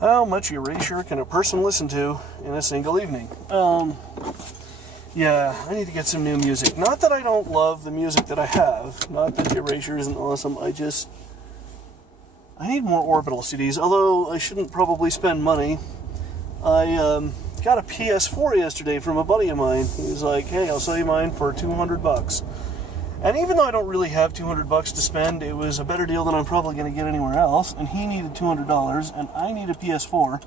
How much erasure can a person listen to in a single evening? Yeah, I need to get some new music. Not that I don't love the music that I have. Not that erasure isn't awesome. I need more Orbital CDs, although I shouldn't probably spend money. I got a PS4 yesterday from a buddy of mine. He was like, hey, I'll sell you mine for $200. And even though I don't really have $200 to spend, it was a better deal than I'm probably going to get anywhere else. And he needed $200, and I need a PS4.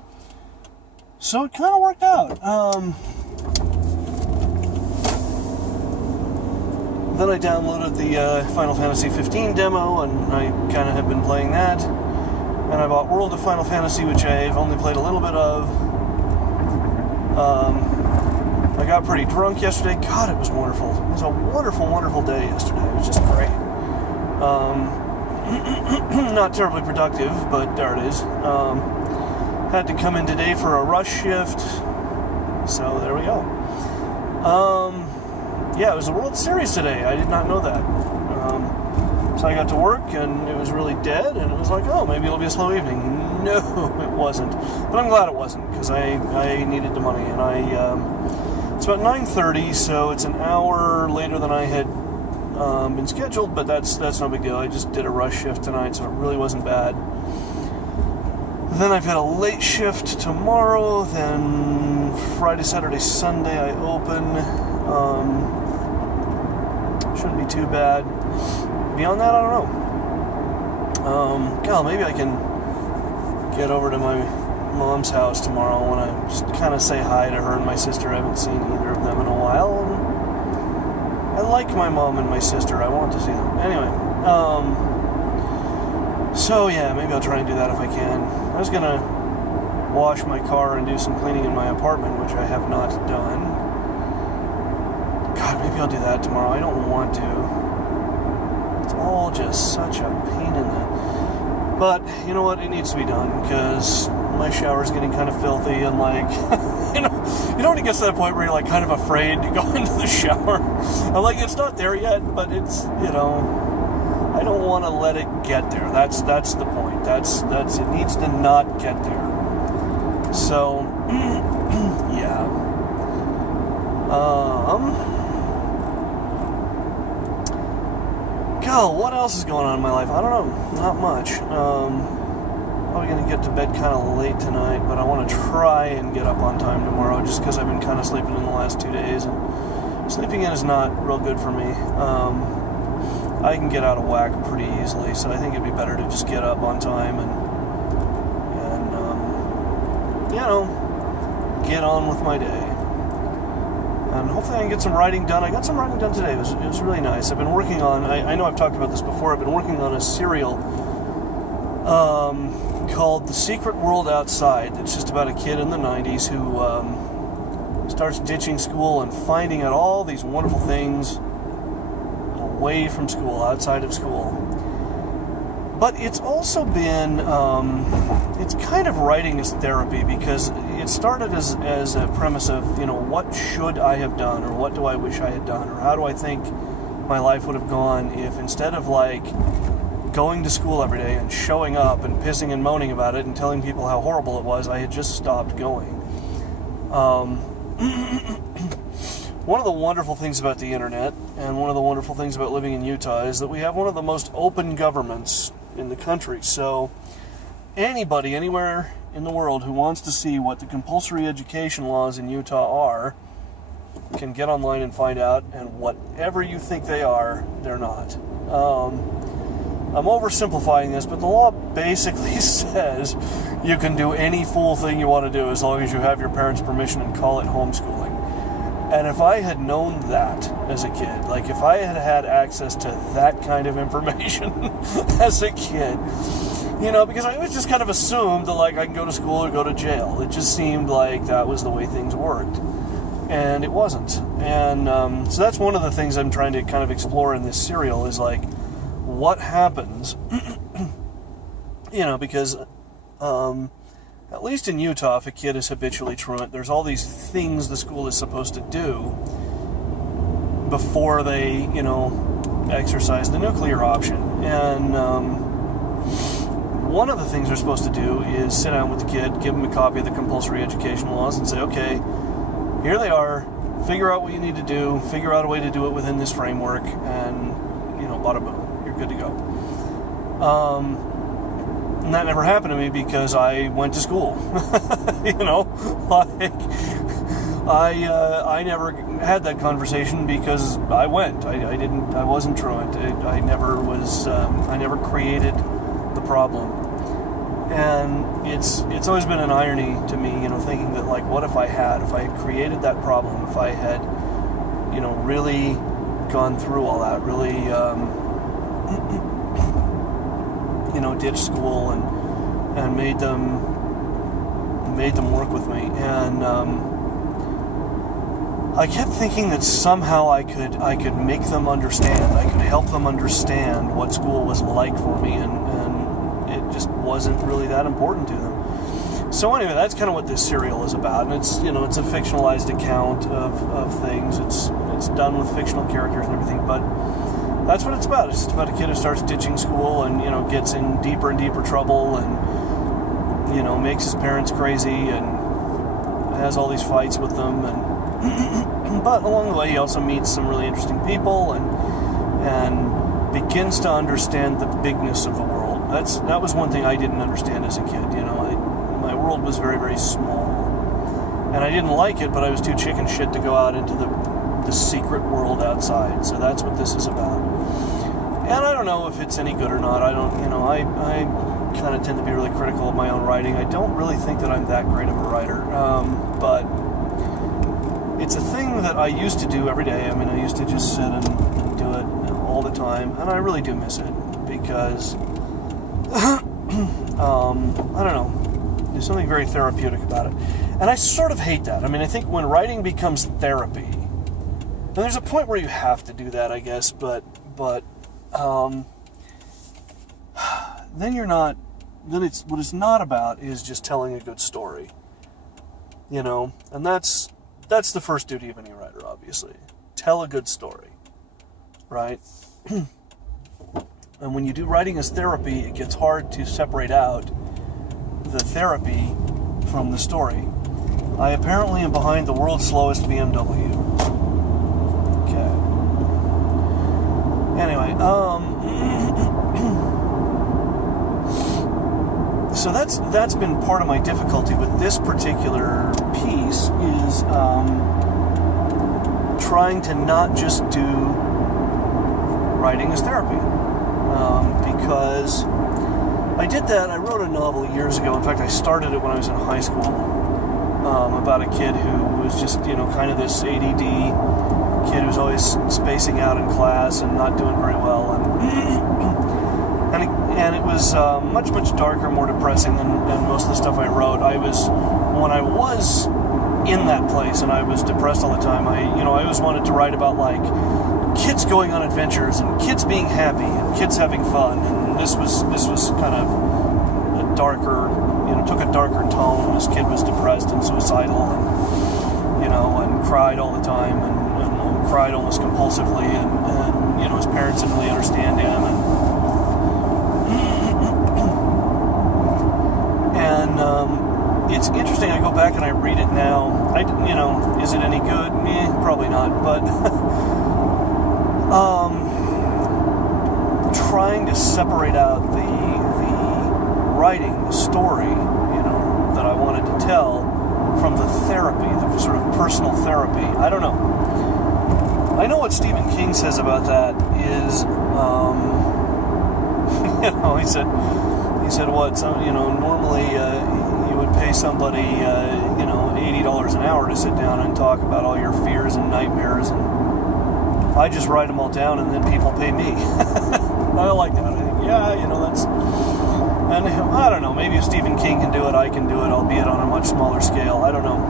So it kind of worked out. Then I downloaded the Final Fantasy 15 demo, and I kind of have been playing that. And I bought World of Final Fantasy, which I've only played a little bit of. I got pretty drunk yesterday. God, it was wonderful. It was a wonderful, wonderful day yesterday. It was just great. Not terribly productive, but there it is. Had to come in today for a rush shift. So there we go. Yeah, it was the World Series today. I did not know that. So I got to work, and it was really dead, and it was like, oh, maybe it'll be a slow evening. No, it wasn't. But I'm glad it wasn't, because I needed the money, and it's about 9:30, so it's an hour later than I had been scheduled, but that's no big deal. I just did a rush shift tonight, so it really wasn't bad. Then I've got a late shift tomorrow, then Friday, Saturday, Sunday I open. Shouldn't be too bad. Beyond that, I don't know. God, maybe I can get over to my mom's house tomorrow when I just kind of say hi to her and my sister. I haven't seen either of them in a while. I like my mom and my sister. I want to see them. Anyway, so yeah, maybe I'll try and do that if I can. I was going to wash my car and do some cleaning in my apartment, which I have not done. God, maybe I'll do that tomorrow. I don't want to. It's all just such a pain in the... But, you know what? It needs to be done, because my shower's getting kind of filthy, and like, you know when it gets to that point where you're like kind of afraid to go into the shower? I'm like, it's not there yet, but it's, I don't want to let it get there. That's the point. That's it needs to not get there. So, yeah. God, what else is going on in my life? I don't know. Not much. Probably going to get to bed kind of late tonight, but I want to try and get up on time tomorrow, just because I've been kind of sleeping in the last 2 days, and sleeping in is not real good for me. I can get out of whack pretty easily, so I think it'd be better to just get up on time and get on with my day. And hopefully I can get some writing done. I got some writing done today. It was really nice. I've been working on, I know I've talked about this before, I've been working on a serial called The Secret World Outside. It's just about a kid in the 90s who starts ditching school and finding out all these wonderful things away from school, outside of school. But it's also been, it's kind of writing as therapy, because it started as a premise of, what should I have done, or what do I wish I had done, or how do I think my life would have gone if, instead of like going to school every day and showing up and pissing and moaning about it and telling people how horrible it was, I had just stopped going. One of the wonderful things about the internet, and one of the wonderful things about living in Utah, is that we have one of the most open governments in the country. So anybody, anywhere in the world who wants to see what the compulsory education laws in Utah are can get online and find out, and whatever you think they are, they're not. I'm oversimplifying this, but the law basically says you can do any fool thing you want to do as long as you have your parents' permission and call it homeschooling. And if I had known that as a kid, like if I had had access to that kind of information as a kid, because I always just kind of assumed that like I can go to school or go to jail. It just seemed like that was the way things worked. And it wasn't. And so that's one of the things I'm trying to kind of explore in this serial, is like, what happens, because at least in Utah, if a kid is habitually truant, there's all these things the school is supposed to do before they, exercise the nuclear option. And one of the things they're supposed to do is sit down with the kid, give them a copy of the compulsory education laws, and say, okay, here they are, figure out what you need to do, figure out a way to do it within this framework, and, bada boom, you're good to go. And that never happened to me because I went to school. I never had that conversation because I went. I wasn't truant. I never created the problem. And it's always been an irony to me, thinking that, like, what if I had created that problem, if I had, really gone through all that, really, ditched school and made them work with me. And I kept thinking that somehow I could make them understand, I could help them understand what school was like for me, and it just wasn't really that important to them. So anyway, that's kind of what this serial is about, and it's it's a fictionalized account of things. It's done with fictional characters and everything, but that's what it's about. It's just about a kid who starts ditching school and gets in deeper and deeper trouble, and makes his parents crazy and has all these fights with them, and but along the way he also meets some really interesting people and begins to understand the bigness of the world. That was one thing I didn't understand as a kid. My world was very, very small, and I didn't like it, but I was too chicken shit to go out into the secret world outside. So that's what this is about. And I don't know if it's any good or not. I don't, I kind of tend to be really critical of my own writing. I don't really think that I'm that great of a writer, but it's a thing that I used to do every day. I mean, I used to just sit and do it all the time, and I really do miss it because, I don't know, there's something very therapeutic about it. And I sort of hate that. I mean, I think when writing becomes therapy, and there's a point where you have to do that, I guess, but then you're not, then it's, what it's not about is just telling a good story, and that's the first duty of any writer, obviously. Tell a good story, right? And when you do writing as therapy, it gets hard to separate out the therapy from the story. I apparently am behind the world's slowest BMW. Okay. Anyway, so that's been part of my difficulty with this particular piece is trying to not just do writing as therapy, because I did that. I wrote a novel years ago. In fact, I started it when I was in high school, about a kid who was just, kind of this ADD kid who's always spacing out in class and not doing very well, and it was much, much darker, more depressing than most of the stuff I wrote. When I was in that place and I was depressed all the time, I always wanted to write about, like, kids going on adventures and kids being happy and kids having fun, and this was kind of a darker, took a darker tone. This kid was depressed and suicidal, and and cried all the time, and cried almost compulsively, and his parents didn't really understand him, and it's interesting. I go back and I read it now. Is it any good? Probably not, but trying to separate out the writing, the story, that I wanted to tell from the therapy, the sort of personal therapy. I don't know. I know what Stephen King says about that is, he said what, normally you would pay somebody, $80 an hour to sit down and talk about all your fears and nightmares, and I just write them all down and then people pay me. I like that. I think, that's, and I don't know, maybe if Stephen King can do it, I can do it, albeit on a much smaller scale. I don't know.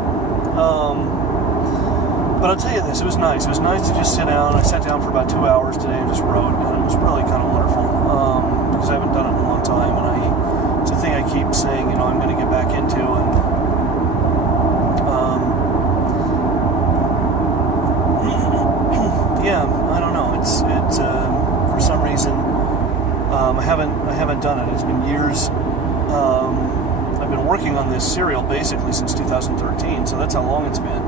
But I'll tell you this, it was nice. It was nice to just sit down. I sat down for about 2 hours today and just wrote, and it was really kind of wonderful, because I haven't done it in a long time, and it's a thing I keep saying, I'm going to get back into, and yeah, I don't know. It's for some reason, I haven't done it. It's been years. I've been working on this serial basically since 2013, so that's how long it's been.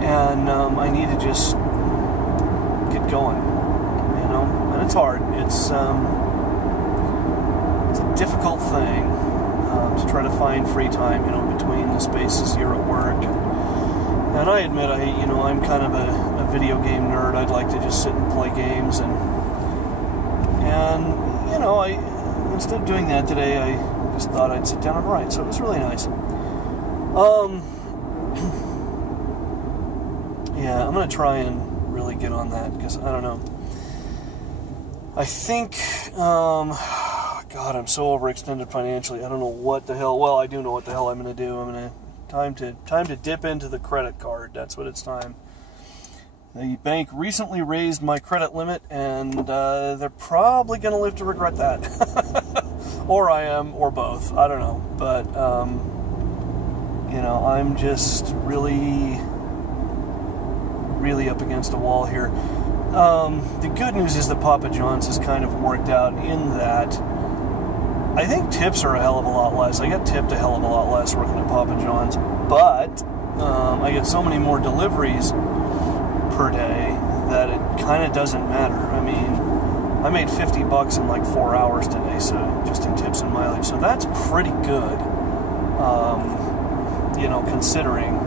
And I need to just get going, and it's hard. It's a difficult thing to try to find free time, between the spaces you're at work. And I admit, I'm kind of a video game nerd. I'd like to just sit and play games, and I instead of doing that today, I just thought I'd sit down and write. So it was really nice. Yeah, I'm going to try and really get on that, because I don't know. I think, God, I'm so overextended financially. I don't know what the hell. Well, I do know what the hell I'm going to do. Time to dip into the credit card. That's what it's time. The bank recently raised my credit limit, and they're probably going to live to regret that. Or I am, or both. I don't know. But, I'm just really up against a wall here. The good news is that Papa John's has kind of worked out in that I think tips are a hell of a lot less. I get tipped a hell of a lot less working at Papa John's, but I get so many more deliveries per day that it kind of doesn't matter. I made $50 in like 4 hours today, so just in tips and mileage. So that's pretty good, considering.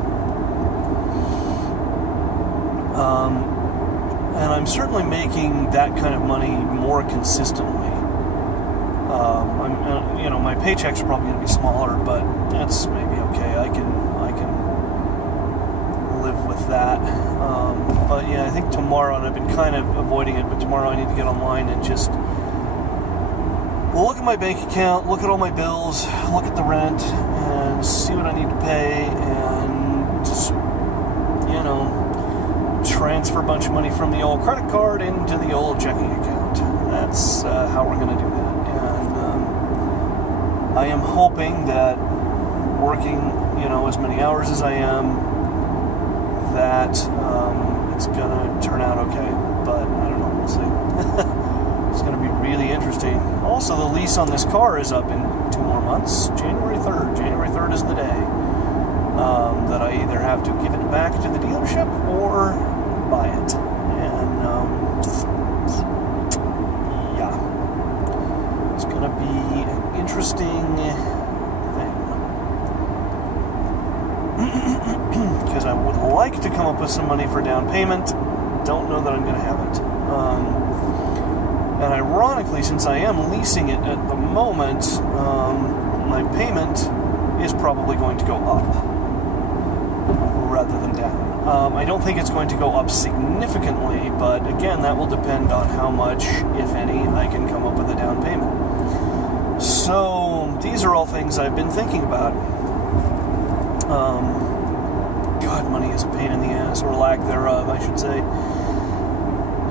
And I'm certainly making that kind of money more consistently. My paychecks are probably going to be smaller, but that's maybe okay. I can live with that. But yeah, I think tomorrow, and I've been kind of avoiding it, but tomorrow I need to get online and just look at my bank account, look at all my bills, look at the rent, and see what I need to pay, and just, transfer a bunch of money from the old credit card into the old checking account. That's how we're going to do that. And I am hoping that working, as many hours as I am, that it's going to turn out okay. But I don't know. We'll see. It's going to be really interesting. Also, the lease on this car is up in 2 more months. January 3rd. January 3rd is the day that I either have to give it back to the dealership or buy it. And yeah, it's going to be an interesting thing. Because I would like to come up with some money for down payment. Don't know that I'm going to have it. And ironically, since I am leasing it at the moment, my payment is probably going to go up rather than down. I don't think it's going to go up significantly, but again, that will depend on how much, if any, I can come up with a down payment. So, these are all things I've been thinking about. God, money is a pain in the ass, or lack thereof, I should say.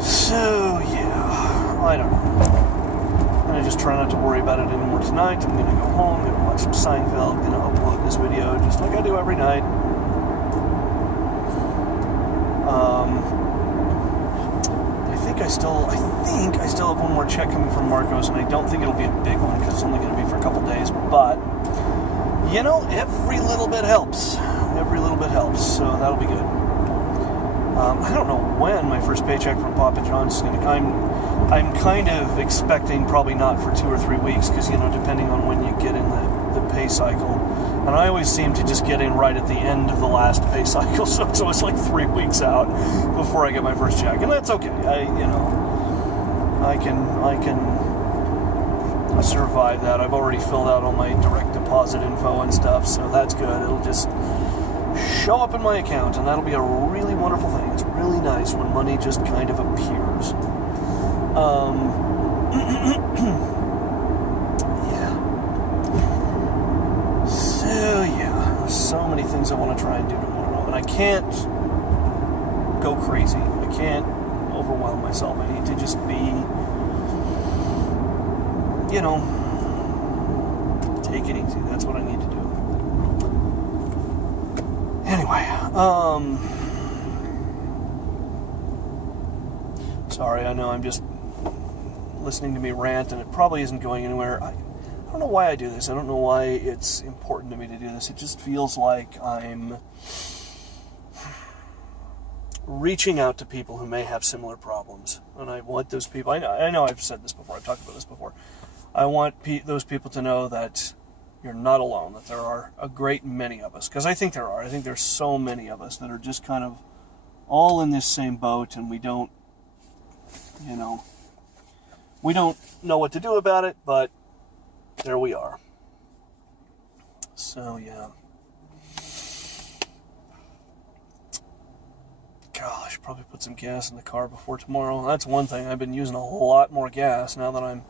So, yeah, I don't know. I'm going to just try not to worry about it anymore tonight. I'm going to go home, I'm going to watch some Seinfeld, I'm going to upload this video just like I do every night. I think I still have one more check coming from Marcos, and I don't think it'll be a big one because it's only going to be for a couple days, but every little bit helps. Every little bit helps, so that'll be good. I don't know when my first paycheck from Papa John's is going to come. I'm kind of expecting probably not for 2 or 3 weeks because, depending on when you get in the pay cycle. And I always seem to just get in right at the end of the last pay cycle, so it's always like 3 weeks out before I get my first check. And that's okay. I can survive that. I've already filled out all my direct deposit info and stuff, so that's good. It'll just show up in my account, and that'll be a really wonderful thing. It's really nice when money just kind of appears. Yeah. So, yeah. So many things I want to try and do tomorrow, and I can't go crazy. I can't overwhelm myself. I need to just be, take it easy. That's what I need to do. Anyway, sorry, I know I'm just listening to me rant, and it probably isn't going anywhere. I don't know why I do this. I don't know why it's important to me to do this. It just feels like I'm reaching out to people who may have similar problems. And I want those people, I know I've said this before, I've talked about this before. I want those people to know that you're not alone, that there are a great many of us. Because I think there are. I think there's so many of us that are just kind of all in this same boat, and we don't know what to do about it, but there we are. So, yeah. Gosh, probably put some gas in the car before tomorrow. That's one thing. I've been using a lot more gas now that I'm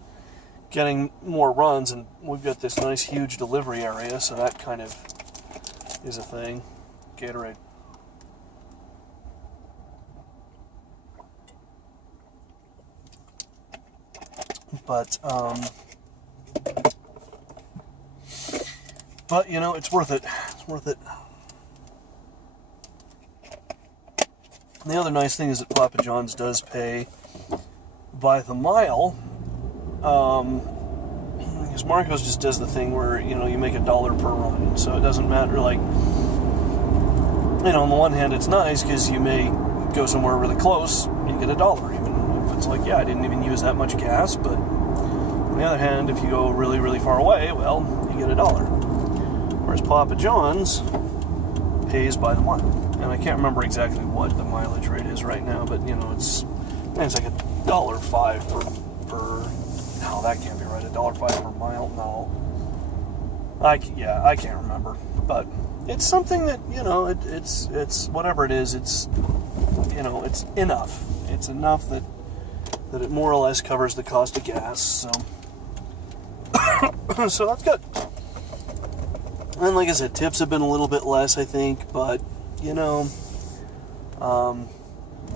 getting more runs, and we've got this nice huge delivery area, so that kind of is a thing. Gatorade. But it's worth it. It's worth it. And the other nice thing is that Papa John's does pay by the mile. Because Marcos just does the thing where, you make $1 per run. So it doesn't matter, like, on the one hand, it's nice because you may go somewhere really close, you get $1. Even if it's like, I didn't even use that much gas. But on the other hand, if you go really, really far away, well, you get $1. Whereas Papa John's pays by the mile. And I can't remember exactly what the mileage rate is right now, but, it's like $1.05 per no, that can't be right. $1.05 per mile? No. I can't remember. But it's something that, it's whatever it is, it's enough. It's enough that it more or less covers the cost of gas, so so that's good. And like I said, tips have been a little bit less, I think, but,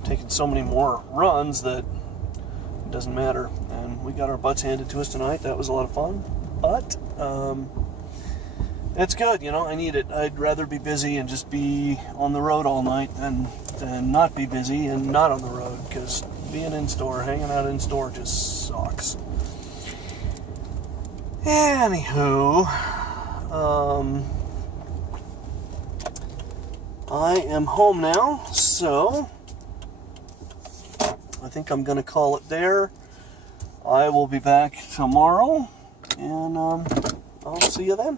taking so many more runs that it doesn't matter. And we got our butts handed to us tonight. That was a lot of fun. But it's good, I need it. I'd rather be busy and just be on the road all night than not be busy and not on the road, because being in store, hanging out in store just sucks. Anywho, I am home now, so I think I'm going to call it there. I will be back tomorrow, and I'll see you then.